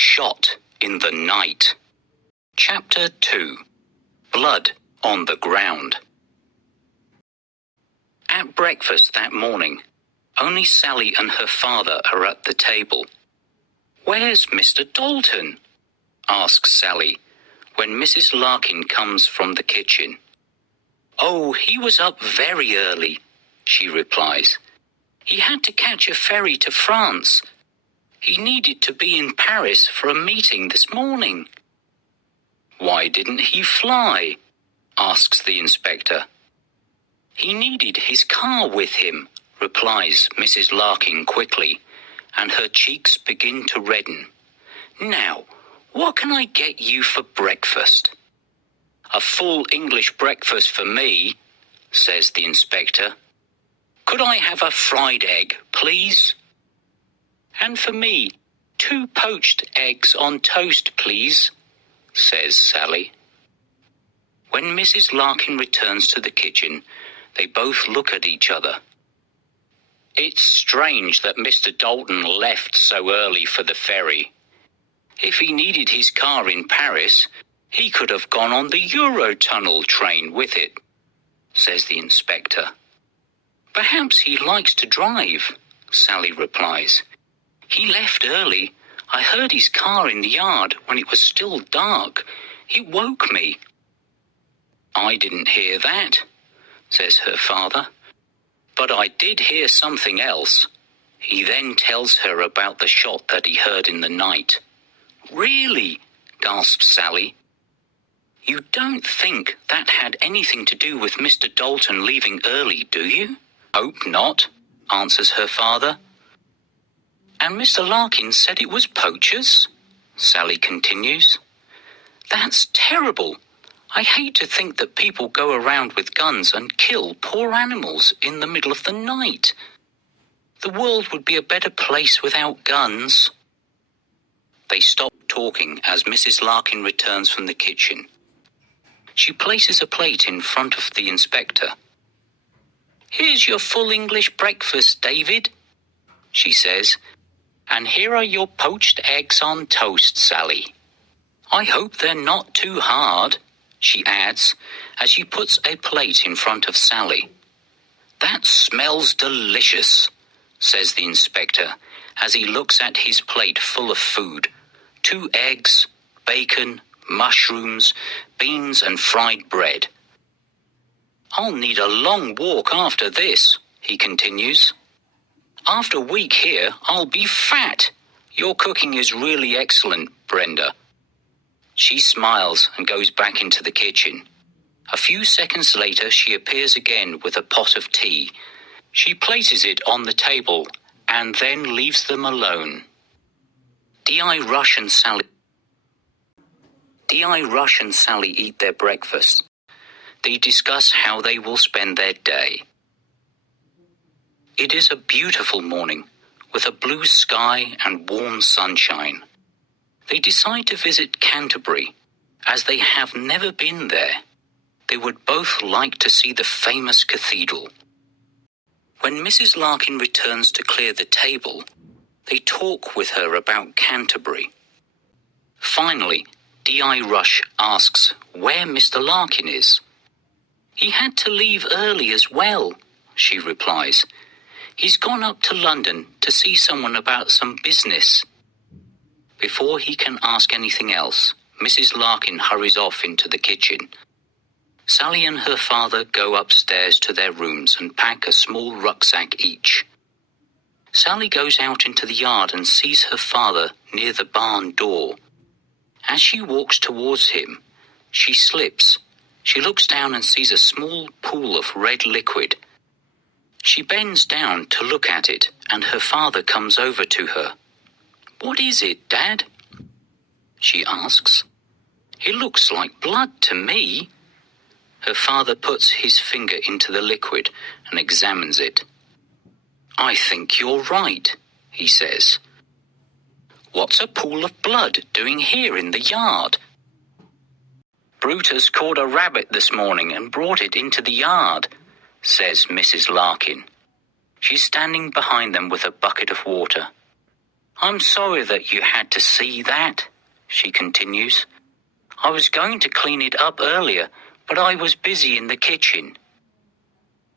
Shot in the Night. Chapter 2. Blood on the Ground. At breakfast that morning, only Sally and her father are at the table. "Where's Mr. Dalton?" asks Sally, when Mrs. Larkin comes from the kitchen. "Oh, he was up very early," she replies. "He had to catch a ferry to France. He needed to be in Paris for a meeting this morning." "Why didn't he fly?" asks the inspector. "He needed his car with him," replies Mrs. Larkin quickly, and her cheeks begin to redden. "Now, what can I get you for breakfast?" "A full English breakfast for me," says the inspector. "Could I have a fried egg, please?" "And for me, 2 poached eggs on toast, please," says Sally. When Mrs. Larkin returns to the kitchen, they both look at each other. "It's strange that Mr. Dalton left so early for the ferry. If he needed his car in Paris, he could have gone on the Eurotunnel train with it," says the inspector. "Perhaps he likes to drive," Sally replies. "He left early. I heard his car in the yard when it was still dark. It woke me." "I didn't hear that," says her father. "But I did hear something else." He then tells her about the shot that he heard in the night. "Really?" gasps Sally. "You don't think that had anything to do with Mr. Dalton leaving early, do you?" "Hope not," answers her father. "And Mr. Larkin said it was poachers?" Sally continues. "That's terrible. I hate to think that people go around with guns and kill poor animals in the middle of the night. The world would be a better place without guns." They stop talking as Mrs. Larkin returns from the kitchen. She places a plate in front of the inspector. "Here's your full English breakfast, David," she says. "And here are your poached eggs on toast, Sally. I hope they're not too hard," she adds, as she puts a plate in front of Sally. "That smells delicious," says the inspector, as he looks at his plate full of food. 2 eggs, bacon, mushrooms, beans and fried bread. "I'll need a long walk after this," he continues. "After a week here, I'll be fat. Your cooking is really excellent, Brenda." She smiles and goes back into the kitchen. A few seconds later, she appears again with a pot of tea. She places it on the table and then leaves them alone. D.I. Rush and Sally eat their breakfast. They discuss how they will spend their day. It is a beautiful morning, with a blue sky and warm sunshine. They decide to visit Canterbury, as they have never been there. They would both like to see the famous cathedral. When Mrs. Larkin returns to clear the table, they talk with her about Canterbury. Finally, D.I. Rush asks where Mr. Larkin is. "He had to leave early as well," she replies. "He's gone up to London to see someone about some business." Before he can ask anything else, Mrs. Larkin hurries off into the kitchen. Sally and her father go upstairs to their rooms and pack a small rucksack each. Sally goes out into the yard and sees her father near the barn door. As she walks towards him, she slips. She looks down and sees a small pool of red liquid. She bends down to look at it, and her father comes over to her. "What is it, Dad?" she asks. "It looks like blood to me." Her father puts his finger into the liquid and examines it. "I think you're right," he says. "What's a pool of blood doing here in the yard?" "Brutus caught a rabbit this morning and brought it into the yard," says Mrs. Larkin. She's standing behind them with a bucket of water. I'm sorry that you had to see that, she continues. I was going to clean it up earlier, but I was busy in the kitchen.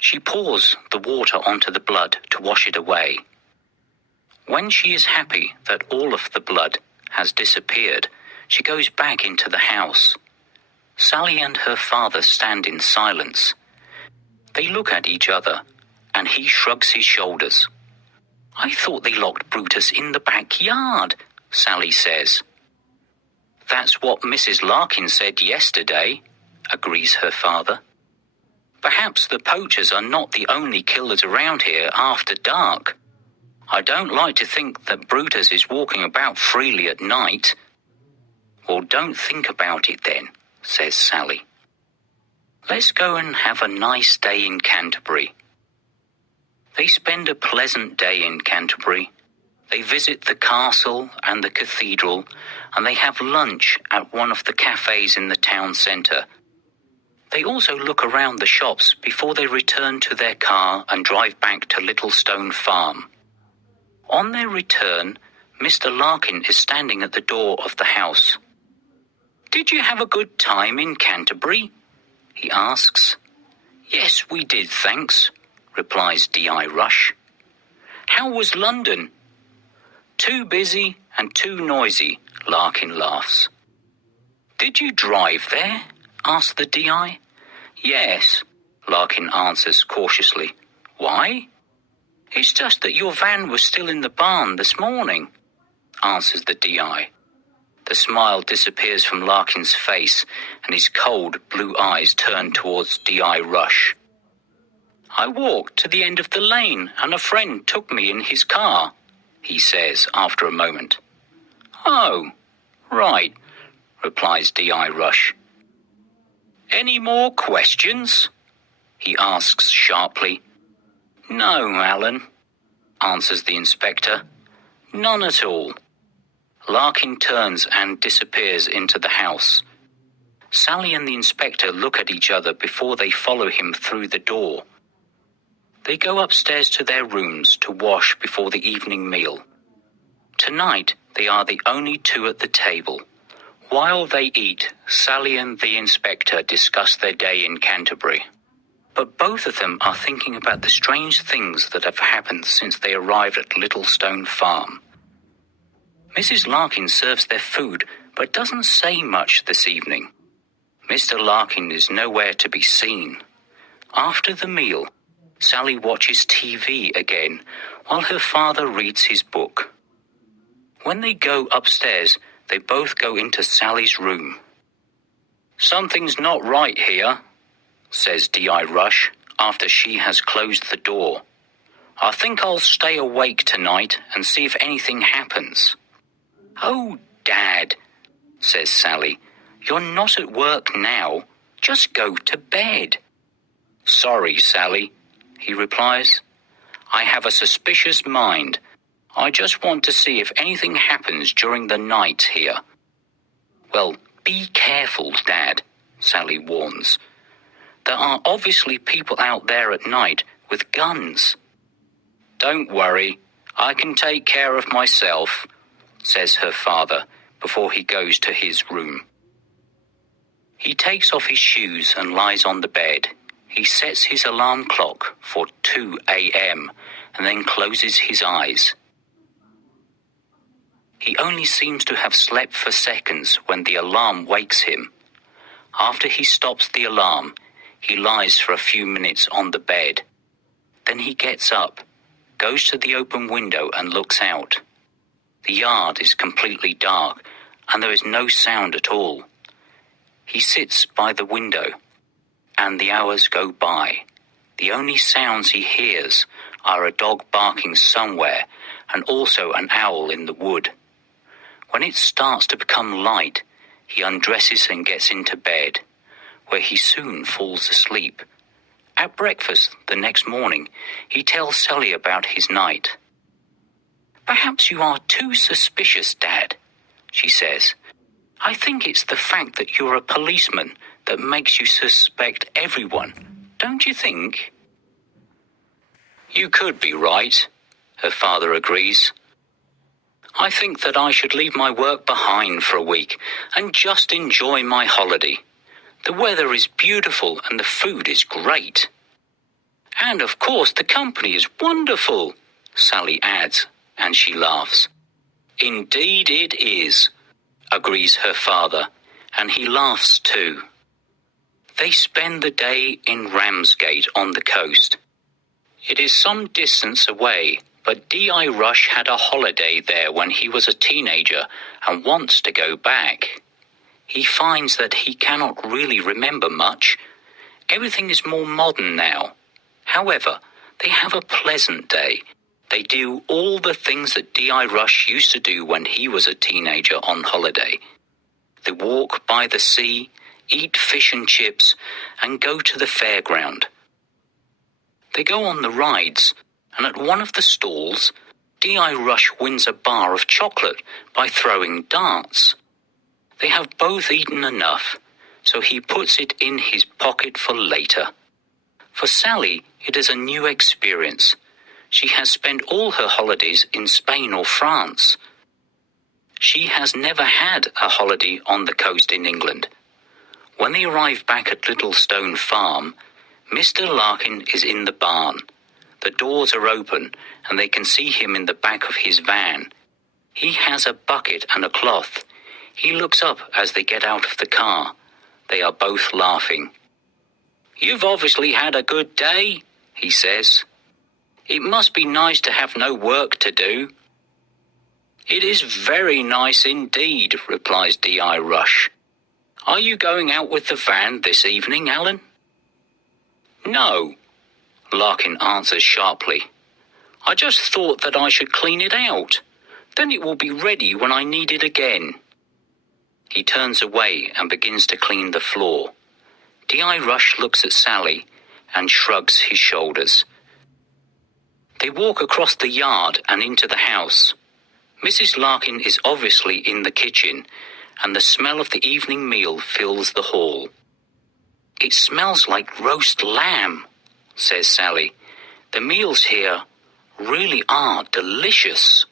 She pours the water onto the blood to wash it away. When she is happy that all of the blood has disappeared, she goes back into the house. Sally and her father stand in silence. They look at each other, and he shrugs his shoulders. I thought they locked Brutus in the backyard, Sally says. That's what Mrs. Larkin said yesterday, agrees her father. Perhaps the poachers are not the only killers around here after dark. I don't like to think that Brutus is walking about freely at night. Well, don't think about it then, says Sally. Let's go and have a nice day in Canterbury. They spend a pleasant day in Canterbury. They visit the castle and the cathedral, and they have lunch at one of the cafes in the town centre. They also look around the shops before they return to their car and drive back to Littlestone Farm. On their return, Mr. Larkin is standing at the door of the house. Did you have a good time in Canterbury? He asks. Yes, we did, thanks, replies D.I. Rush. How was London? Too busy and too noisy, Larkin laughs. Did you drive there? asks the D.I. Yes, Larkin answers cautiously. Why? It's just that your van was still in the barn this morning, answers the D.I. The smile disappears from Larkin's face, and his cold blue eyes turn towards D.I. Rush. I walked to the end of the lane, and a friend took me in his car, he says after a moment. Oh, right, replies D.I. Rush. Any more questions? He asks sharply. No, Alan, answers the inspector. None at all. Larkin turns and disappears into the house. Sally and the inspector look at each other before they follow him through the door. They go upstairs to their rooms to wash before the evening meal. Tonight, they are the only two at the table. While they eat, Sally and the inspector discuss their day in Canterbury. But both of them are thinking about the strange things that have happened since they arrived at Littlestone Farm. Mrs. Larkin serves their food, but doesn't say much this evening. Mr. Larkin is nowhere to be seen. After the meal, Sally watches TV again, while her father reads his book. When they go upstairs, they both go into Sally's room. Something's not right here, says D.I. Rush, after she has closed the door. I think I'll stay awake tonight and see if anything happens. Oh, Dad, says Sally, you're not at work now. Just go to bed. Sorry, Sally, he replies. I have a suspicious mind. I just want to see if anything happens during the night here. Well, be careful, Dad, Sally warns. There are obviously people out there at night with guns. Don't worry, I can take care of myself, says her father before he goes to his room. He takes off his shoes and lies on the bed. He sets his alarm clock for 2 a.m. and then closes his eyes. He only seems to have slept for seconds when the alarm wakes him. After he stops the alarm, he lies for a few minutes on the bed. Then he gets up, goes to the open window and looks out. The yard is completely dark, and there is no sound at all. He sits by the window, and the hours go by. The only sounds he hears are a dog barking somewhere, and also an owl in the wood. When it starts to become light, he undresses and gets into bed, where he soon falls asleep. At breakfast the next morning, he tells Sally about his night. Perhaps you are too suspicious, Dad, she says. I think it's the fact that you're a policeman that makes you suspect everyone, don't you think? You could be right, her father agrees. I think that I should leave my work behind for a week and just enjoy my holiday. The weather is beautiful and the food is great. And of course the company is wonderful, Sally adds, and she laughs. Indeed it is, agrees her father, and he laughs too. They spend the day in Ramsgate on the coast. It is some distance away, but D.I. Rush had a holiday there when he was a teenager and wants to go back. He finds that he cannot really remember much. Everything is more modern now. However, they have a pleasant day. They do all the things that D.I. Rush used to do when he was a teenager on holiday. They walk by the sea, eat fish and chips, and go to the fairground. They go on the rides, and at one of the stalls, D.I. Rush wins a bar of chocolate by throwing darts. They have both eaten enough, so he puts it in his pocket for later. For Sally, it is a new experience. She has spent all her holidays in Spain or France. She has never had a holiday on the coast in England. When they arrive back at Littlestone Farm, Mr. Larkin is in the barn. The doors are open, and they can see him in the back of his van. He has a bucket and a cloth. He looks up as they get out of the car. They are both laughing. "You've obviously had a good day," he says. "It must be nice to have no work to do." "It is very nice indeed," replies D.I. Rush. "Are you going out with the van this evening, Alan?" "No," Larkin answers sharply. "I just thought that I should clean it out. Then it will be ready when I need it again." He turns away and begins to clean the floor. D.I. Rush looks at Sally and shrugs his shoulders. They walk across the yard and into the house. Mrs. Larkin is obviously in the kitchen, and the smell of the evening meal fills the hall. "It smells like roast lamb," says Sally. "The meals here really are delicious."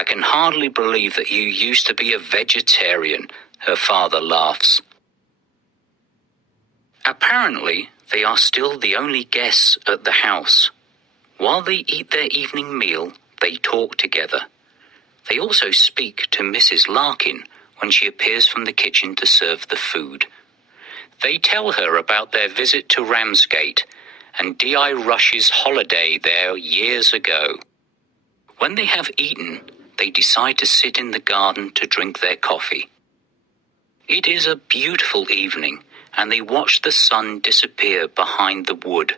"I can hardly believe that you used to be a vegetarian," her father laughs. Apparently, they are still the only guests at the house. While they eat their evening meal, they talk together. They also speak to Mrs. Larkin when she appears from the kitchen to serve the food. They tell her about their visit to Ramsgate and D.I. Rush's holiday there years ago. When they have eaten, they decide to sit in the garden to drink their coffee. It is a beautiful evening, and they watch the sun disappear behind the wood.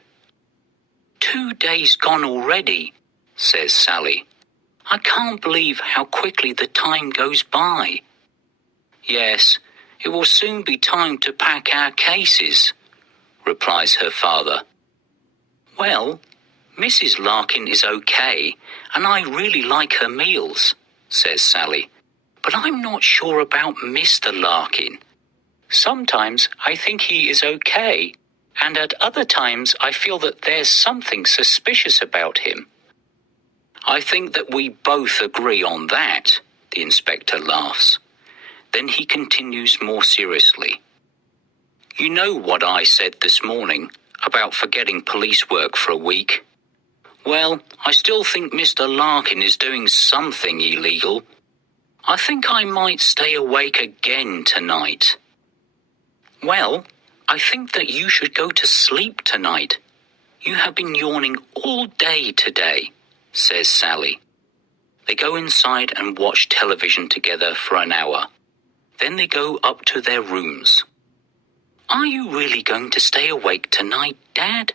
"2 days gone already," says Sally. "I can't believe how quickly the time goes by." "Yes, it will soon be time to pack our cases," replies her father. "Well, Mrs. Larkin is okay, and I really like her meals," says Sally. "But I'm not sure about Mr. Larkin. Sometimes I think he is okay, and at other times I feel that there's something suspicious about him." "I think that we both agree on that," the inspector laughs. Then he continues more seriously. "You know what I said this morning about forgetting police work for a week? Well, I still think Mr. Larkin is doing something illegal. I think I might stay awake again tonight." "Well, I think that you should go to sleep tonight. You have been yawning all day today," says Sally. They go inside and watch television together for an hour. Then they go up to their rooms. "Are you really going to stay awake tonight, Dad?"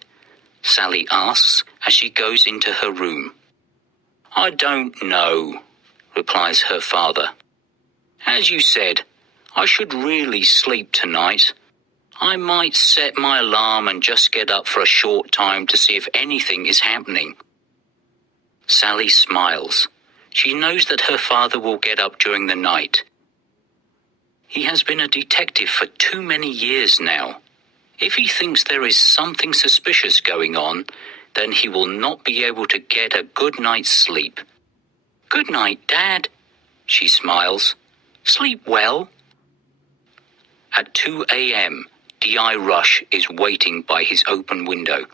Sally asks as she goes into her room. "I don't know," replies her father. "As you said, I should really sleep tonight. I might set my alarm and just get up for a short time to see if anything is happening." Sally smiles. She knows that her father will get up during the night. He has been a detective for too many years now. If he thinks there is something suspicious going on, then he will not be able to get a good night's sleep. "Good night, Dad," she smiles. "Sleep well." At 2 a.m., D.I. Rush is waiting by his open window.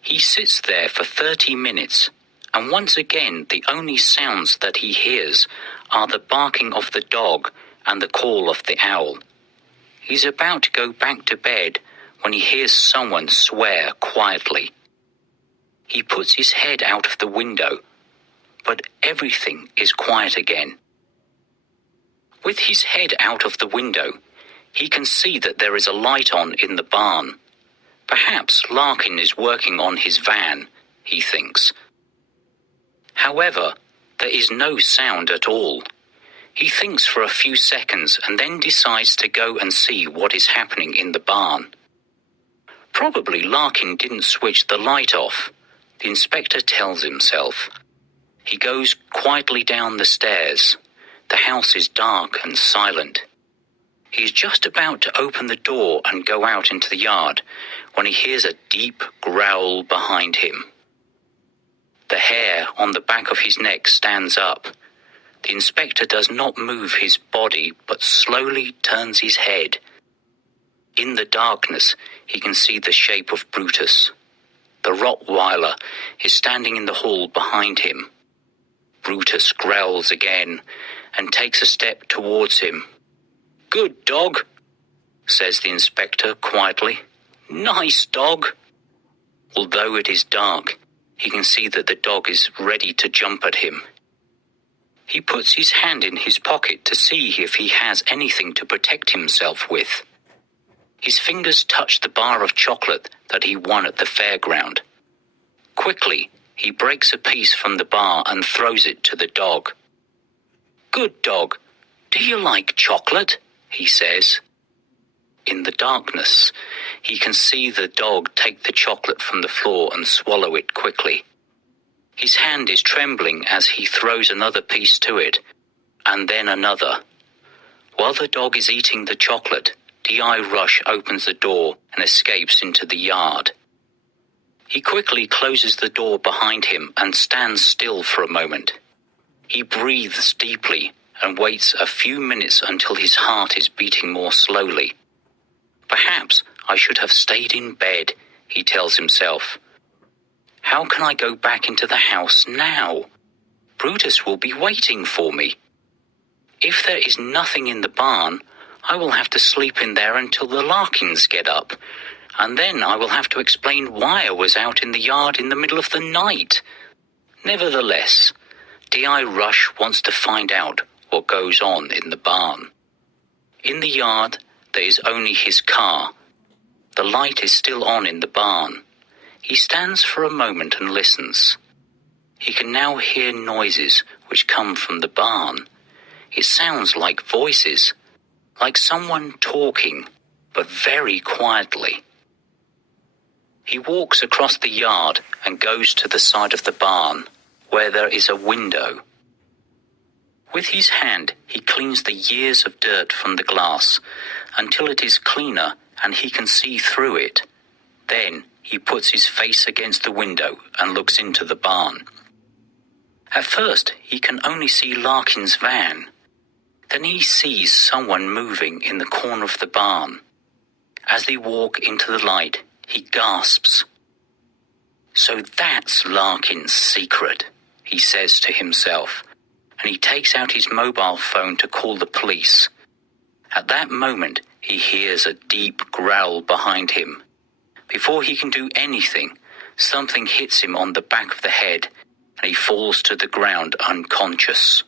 He sits there for 30 minutes, and once again the only sounds that he hears are the barking of the dog and the call of the owl. He's about to go back to bed when he hears someone swear quietly. He puts his head out of the window, but everything is quiet again. With his head out of the window, he can see that there is a light on in the barn. Perhaps Larkin is working on his van, he thinks. However, there is no sound at all. He thinks for a few seconds and then decides to go and see what is happening in the barn. Probably Larkin didn't switch the light off, the inspector tells himself. He goes quietly down the stairs. The house is dark and silent. He's just about to open the door and go out into the yard when he hears a deep growl behind him. The hair on the back of his neck stands up. The inspector does not move his body but slowly turns his head. In the darkness, he can see the shape of Brutus. The Rottweiler is standing in the hall behind him. Brutus growls again and takes a step towards him. "Good dog," says the inspector quietly. "Nice dog." Although it is dark, he can see that the dog is ready to jump at him. He puts his hand in his pocket to see if he has anything to protect himself with. His fingers touch the bar of chocolate that he won at the fairground. Quickly, he breaks a piece from the bar and throws it to the dog. "Good dog, do you like chocolate?" he says. In the darkness, he can see the dog take the chocolate from the floor and swallow it quickly. His hand is trembling as he throws another piece to it, and then another. While the dog is eating the chocolate, D.I. Rush opens the door and escapes into the yard. He quickly closes the door behind him and stands still for a moment. He breathes deeply and waits a few minutes until his heart is beating more slowly. "Perhaps I should have stayed in bed," he tells himself. "How can I go back into the house now? Brutus will be waiting for me. If there is nothing in the barn, I will have to sleep in there until the Larkins get up, and then I will have to explain why I was out in the yard in the middle of the night." Nevertheless, D.I. Rush wants to find out what goes on in the barn. In the yard, there is only his car. The light is still on in the barn. He stands for a moment and listens. He can now hear noises which come from the barn. It sounds like voices, like someone talking, but very quietly. He walks across the yard and goes to the side of the barn, where there is a window. With his hand, he cleans the years of dirt from the glass until it is cleaner and he can see through it. Then he puts his face against the window and looks into the barn. At first, he can only see Larkin's van. Then he sees someone moving in the corner of the barn. As they walk into the light, he gasps. "So that's Larkin's secret," he says to himself, and he takes out his mobile phone to call the police. At that moment, he hears a deep growl behind him. Before he can do anything, something hits him on the back of the head, and he falls to the ground unconscious.